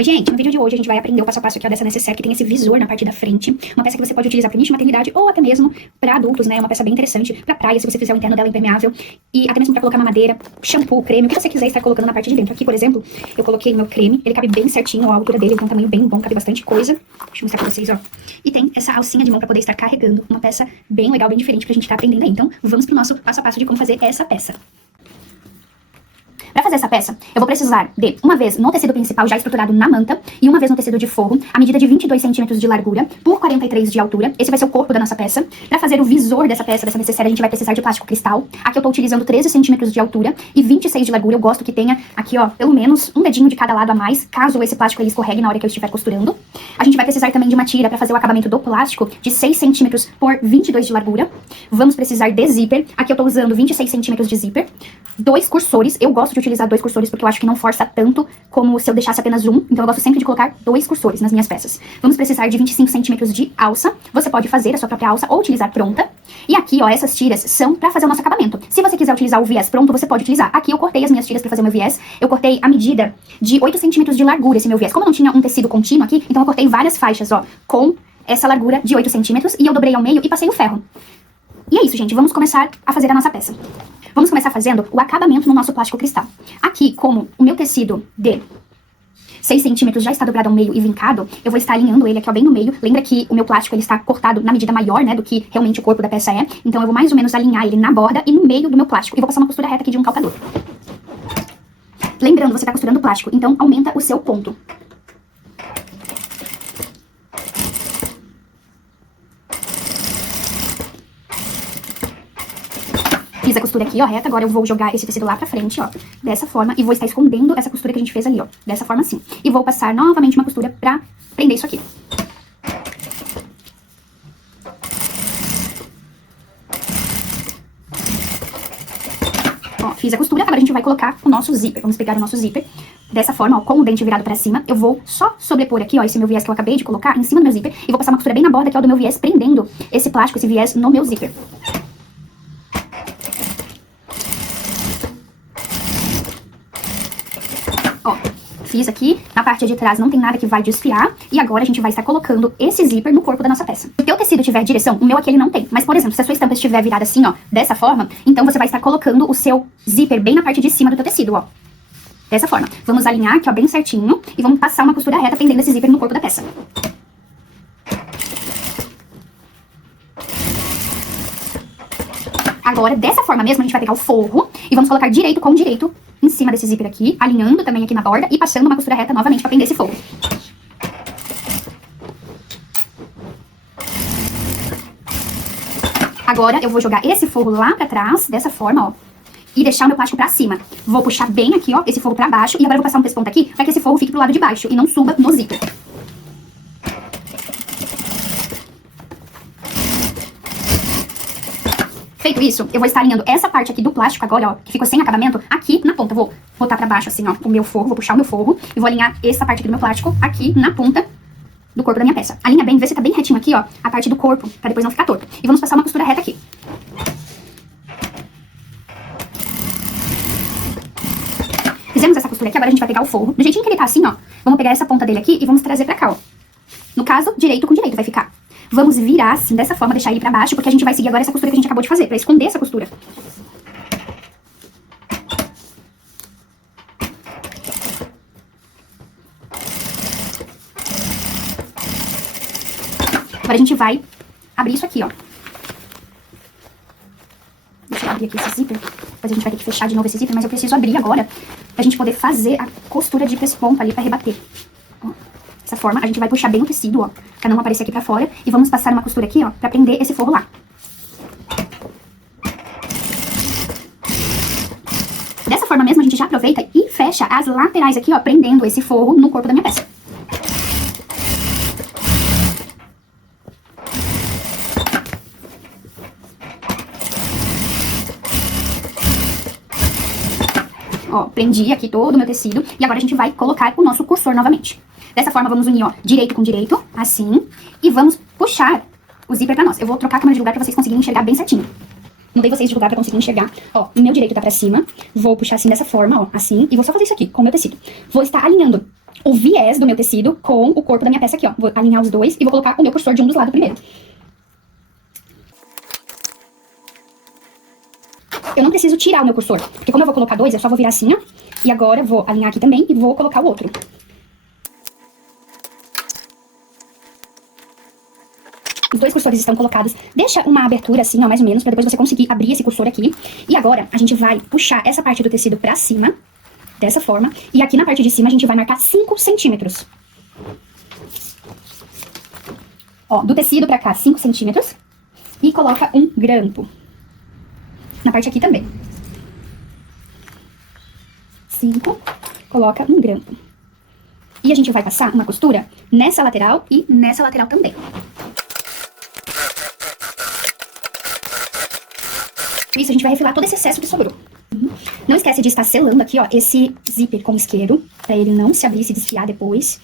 Oi, gente, no vídeo de hoje a gente vai aprender o passo a passo aqui, ó, dessa necessaire que tem esse visor na parte da frente. Uma peça que você pode utilizar para nicho maternidade ou até mesmo para adultos, né? É uma peça bem interessante para praia, se você fizer o interno dela impermeável. E até mesmo para colocar mamadeira, shampoo, creme, o que você quiser estar colocando na parte de dentro. Aqui, por exemplo, eu coloquei o meu creme, ele cabe bem certinho, ó, a altura dele, tem um tamanho bem bom, cabe bastante coisa. Deixa eu mostrar pra vocês, ó. E tem essa alcinha de mão para poder estar carregando, uma peça bem legal, bem diferente pra gente estar aprendendo aí. Então, vamos pro nosso passo a passo de como fazer essa peça. Para fazer essa peça, eu vou precisar de uma vez no tecido principal já estruturado na manta e uma vez no tecido de forro, a medida de 22 centímetros de largura por 43 de altura. Esse vai ser o corpo da nossa peça. Para fazer o visor dessa peça, dessa necessaire, a gente vai precisar de plástico cristal. Aqui eu tô utilizando 13 centímetros de altura e 26 de largura. Eu gosto que tenha aqui, ó, pelo menos um dedinho de cada lado a mais, caso esse plástico ele escorregue na hora que eu estiver costurando. A gente vai precisar também de uma tira para fazer o acabamento do plástico de 6 centímetros por 22 de largura. Vamos precisar de zíper. Aqui eu tô usando 26 centímetros de zíper. 2 cursores. Eu gosto de utilizar 2 cursores porque eu acho que não força tanto como se eu deixasse apenas um. Então eu gosto sempre de colocar 2 cursores nas minhas peças. Vamos precisar de 25 centímetros de alça. Você pode fazer a sua própria alça ou utilizar pronta. E aqui, ó, essas tiras são pra fazer o nosso acabamento. Se você quiser utilizar o viés pronto, você pode utilizar. Aqui eu cortei as minhas tiras pra fazer o meu viés. Eu cortei a medida de 8 centímetros de largura esse meu viés. Como eu não tinha um tecido contínuo aqui, então eu cortei várias faixas, ó, com essa largura de 8 centímetros e eu dobrei ao meio e passei o ferro. E é isso, gente. Vamos começar a fazer a nossa peça. Vamos começar fazendo o acabamento no nosso plástico cristal. Aqui, como o meu tecido de 6 centímetros já está dobrado ao meio e vincado, eu vou estar alinhando ele aqui, ó, bem no meio. Lembra que o meu plástico ele está cortado na medida maior, né, do que realmente o corpo da peça é. Então eu vou mais ou menos alinhar ele na borda e no meio do meu plástico. E vou passar uma costura reta aqui de um calcador. Lembrando, você está costurando o plástico, então aumenta o seu ponto. Fiz a costura aqui, ó, reta. Agora eu vou jogar esse tecido lá pra frente, ó, dessa forma. E vou estar escondendo essa costura que a gente fez ali, ó, dessa forma assim. E vou passar novamente uma costura pra prender isso aqui. Ó, fiz a costura, agora a gente vai colocar o nosso zíper. Vamos pegar o nosso zíper dessa forma, ó, com o dente virado pra cima. Eu vou só sobrepor aqui, ó, esse meu viés que eu acabei de colocar em cima do meu zíper. E vou passar uma costura bem na borda aqui, ó, do meu viés, prendendo esse plástico, esse viés no meu zíper. Ó, fiz aqui, na parte de trás não tem nada que vai desfiar, e agora a gente vai estar colocando esse zíper no corpo da nossa peça. Se o teu tecido tiver direção, o meu aqui ele não tem, mas por exemplo, se a sua estampa estiver virada assim, ó, dessa forma, então você vai estar colocando o seu zíper bem na parte de cima do teu tecido, ó. Dessa forma. Vamos alinhar aqui, ó, bem certinho, e vamos passar uma costura reta prendendo esse zíper no corpo da peça. Agora, dessa forma mesmo, a gente vai pegar o forro e vamos colocar direito com direito em cima desse zíper aqui, alinhando também aqui na borda e passando uma costura reta novamente pra prender esse forro. Agora eu vou jogar esse forro lá pra trás, dessa forma, ó, e deixar o meu plástico pra cima. Vou puxar bem aqui, ó, esse forro pra baixo e agora eu vou passar um pesponto aqui pra que esse forro fique pro lado de baixo e não suba no zíper. Feito isso, eu vou estar alinhando essa parte aqui do plástico agora, ó, que ficou sem acabamento, aqui na ponta. Vou botar pra baixo assim, ó, o meu forro, vou puxar o meu forro e vou alinhar essa parte aqui do meu plástico aqui na ponta do corpo da minha peça. Alinha bem, vê se tá bem retinho aqui, ó, a parte do corpo, pra depois não ficar torto. E vamos passar uma costura reta aqui. Fizemos essa costura aqui, agora a gente vai pegar o forro. Do jeitinho que ele tá assim, ó, vamos pegar essa ponta dele aqui e vamos trazer pra cá, ó. No caso, direito com direito vai ficar. Vamos virar assim, dessa forma, deixar ele pra baixo, porque a gente vai seguir agora essa costura que a gente acabou de fazer, pra esconder essa costura. Agora a gente vai abrir isso aqui, ó. Deixa eu abrir aqui esse zíper. Depois a gente vai ter que fechar de novo esse zíper, mas eu preciso abrir agora pra gente poder fazer a costura de pesponto ali pra rebater. Ó. Dessa forma, a gente vai puxar bem o tecido, ó, pra não aparecer aqui pra fora. E vamos passar uma costura aqui, ó, pra prender esse forro lá. Dessa forma mesmo, a gente já aproveita e fecha as laterais aqui, ó, prendendo esse forro no corpo da minha peça. Ó, prendi aqui todo o meu tecido e agora a gente vai colocar o nosso cursor novamente. Dessa forma, vamos unir, ó, direito com direito, assim, e vamos puxar o zíper pra nós. Eu vou trocar a câmera de lugar pra vocês conseguirem enxergar bem certinho. Mudei vocês de lugar pra conseguir enxergar. Ó, meu direito tá pra cima, vou puxar assim dessa forma, ó, assim, e vou só fazer isso aqui com o meu tecido. Vou estar alinhando o viés do meu tecido com o corpo da minha peça aqui, ó. Vou alinhar os dois e vou colocar o meu cursor de um dos lados primeiro. Eu não preciso tirar o meu cursor, porque como eu vou colocar dois, eu só vou virar assim, ó. E agora eu vou alinhar aqui também e vou colocar o outro. Os dois cursores estão colocados. Deixa uma abertura assim, ó, mais ou menos, pra depois você conseguir abrir esse cursor aqui. E agora, a gente vai puxar essa parte do tecido pra cima, dessa forma. E aqui na parte de cima, a gente vai marcar 5 centímetros. Ó, do tecido pra cá, 5 centímetros. E coloca um grampo. Na parte aqui também. 5, coloca um grampo. E a gente vai passar uma costura nessa lateral e nessa lateral também. Isso, a gente vai refilar todo esse excesso que sobrou. Não esquece de estar selando aqui, ó, esse zíper com isqueiro, pra ele não se abrir e se desfiar depois.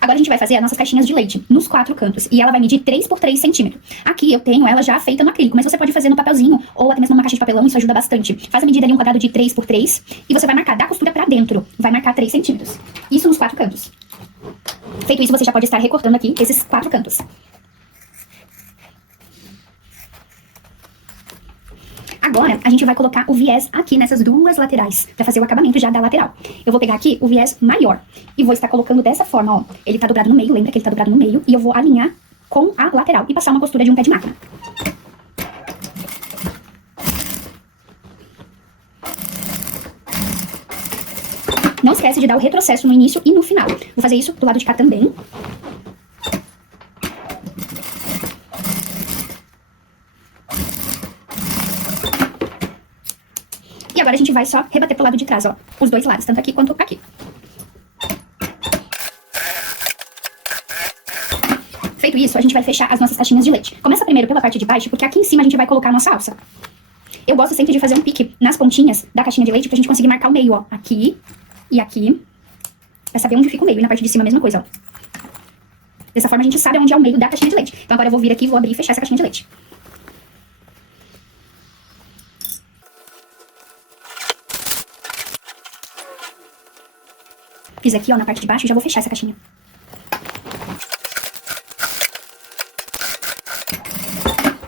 Agora a gente vai fazer as nossas caixinhas de leite nos 4 cantos. E ela vai medir 3 por 3 centímetros. Aqui eu tenho ela já feita no acrílico, mas você pode fazer no papelzinho ou até mesmo numa caixa de papelão, isso ajuda bastante. Faz a medida ali, um quadrado de 3 por 3 e você vai marcar da costura pra dentro. Vai marcar 3 centímetros. Isso nos 4 cantos. Feito isso, você já pode estar recortando aqui esses 4 cantos. Agora, a gente vai colocar o viés aqui nessas duas laterais, pra fazer o acabamento já da lateral. Eu vou pegar aqui o viés maior e vou estar colocando dessa forma, ó. Ele tá dobrado no meio, lembra que ele tá dobrado no meio, e eu vou alinhar com a lateral e passar uma costura de um pé de máquina. Não esquece de dar o retrocesso no início e no final. Vou fazer isso do lado de cá também. E agora a gente vai só rebater pro lado de trás, ó. Os dois lados, tanto aqui quanto aqui. Feito isso, a gente vai fechar as nossas caixinhas de leite. Começa primeiro pela parte de baixo, porque aqui em cima a gente vai colocar a nossa alça. Eu gosto sempre de fazer um pique nas pontinhas da caixinha de leite pra gente conseguir marcar o meio, ó. Aqui e aqui. Pra saber onde fica o meio. E na parte de cima a mesma coisa, ó. Dessa forma a gente sabe onde é o meio da caixinha de leite. Então agora eu vou vir aqui, vou abrir e fechar essa caixinha de leite. Fiz aqui, ó, na parte de baixo e já vou fechar essa caixinha.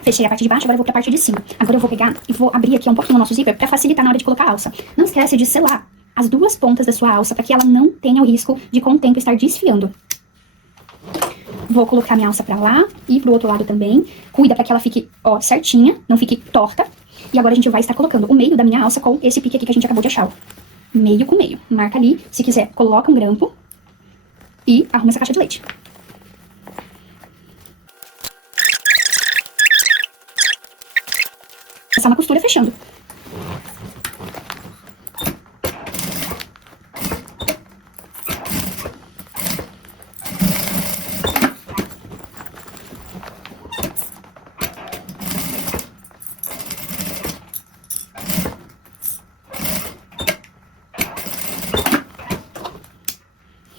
Fechei a parte de baixo, agora eu vou pra parte de cima. Agora eu vou pegar e vou abrir aqui um pouquinho o nosso zíper pra facilitar na hora de colocar a alça. Não esquece de selar as duas pontas da sua alça pra que ela não tenha o risco de, com o tempo, estar desfiando. Vou colocar minha alça pra lá e pro outro lado também. Cuida pra que ela fique, ó, certinha, não fique torta. E agora a gente vai estar colocando o meio da minha alça com esse pique aqui que a gente acabou de achar, ó. Meio com meio. Marca ali. Se quiser, coloca um grampo e arruma essa caixa de leite. Passar uma costura fechando.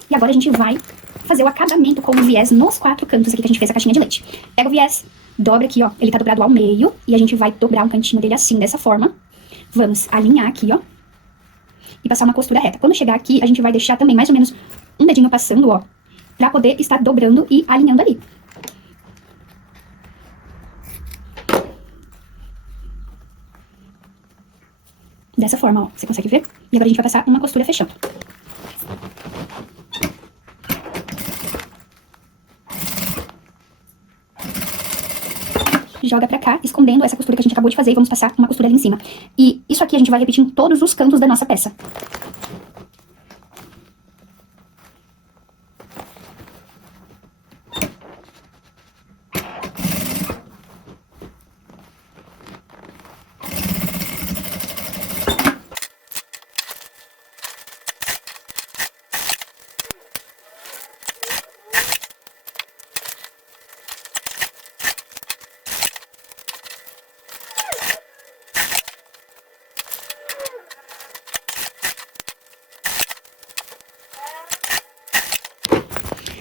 E agora a gente vai fazer o acabamento com o viés nos 4 cantos aqui que a gente fez a caixinha de leite. Pega o viés, dobra aqui, ó. Ele tá dobrado ao meio. E a gente vai dobrar um cantinho dele assim, dessa forma. Vamos alinhar aqui, ó. E passar uma costura reta. Quando chegar aqui, a gente vai deixar também mais ou menos um dedinho passando, ó. Pra poder estar dobrando e alinhando ali. Dessa forma, ó. Você consegue ver? E agora a gente vai passar uma costura fechando. Joga pra cá, escondendo essa costura que a gente acabou de fazer e vamos passar uma costura ali em cima. E isso aqui a gente vai repetir em todos os cantos da nossa peça.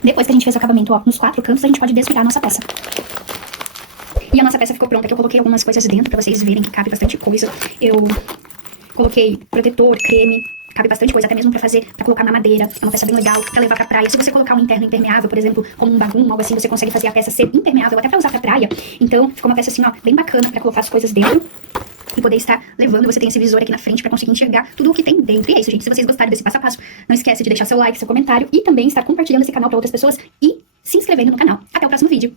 Depois que a gente fez o acabamento, ó, nos 4 cantos, a gente pode desvirar a nossa peça. E a nossa peça ficou pronta, que eu coloquei algumas coisas dentro pra vocês verem que cabe bastante coisa. Eu coloquei protetor, creme, cabe bastante coisa, até mesmo pra fazer, pra colocar na madeira. É uma peça bem legal pra levar pra praia. Se você colocar um interno impermeável, por exemplo, como um bagum, algo assim, você consegue fazer a peça ser impermeável até pra usar pra praia. Então, ficou uma peça assim, ó, bem bacana pra colocar as coisas dentro e poder estar levando. Você tem esse visor aqui na frente pra conseguir enxergar tudo o que tem dentro. E é isso, gente. Se vocês gostaram desse passo a passo, não esquece de deixar seu like, seu comentário e também estar compartilhando esse canal pra outras pessoas e se inscrevendo no canal. Até o próximo vídeo.